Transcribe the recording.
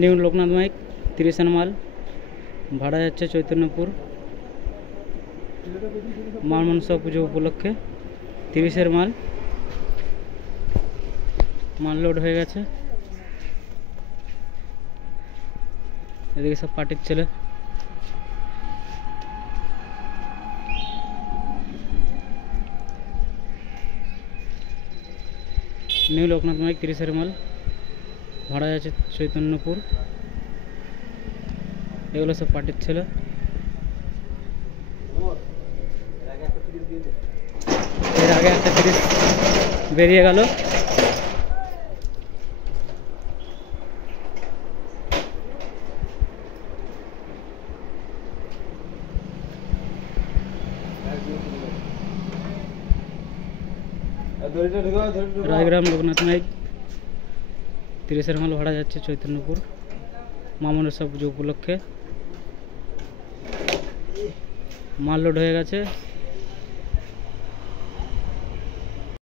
নিউ লোকনাথ মাইক 30-এর মাল ভাড়া যাচ্ছে চৈতন্যপুর মা মনসা পুজো উপলক্ষে। 30-এর মাল লোড হয়ে গেছে। এদিকে সব পার্টির ছেলে। নিউ লোকনাথ মাইক 30-এর মাল ভাড়া যাচ্ছে চৈতন্যপুর। এগুলো সব পার্টির ছেলে। এর আগে একটা 30 বেরিয়ে গেল। রায়গ্রাম লোকনাথ নাইক 30-এর মাল ভাড়া যাচ্ছে চৈতন্যপুর মা মনসা পুজো উপলক্ষে। মাল লোড হয়ে গেছে।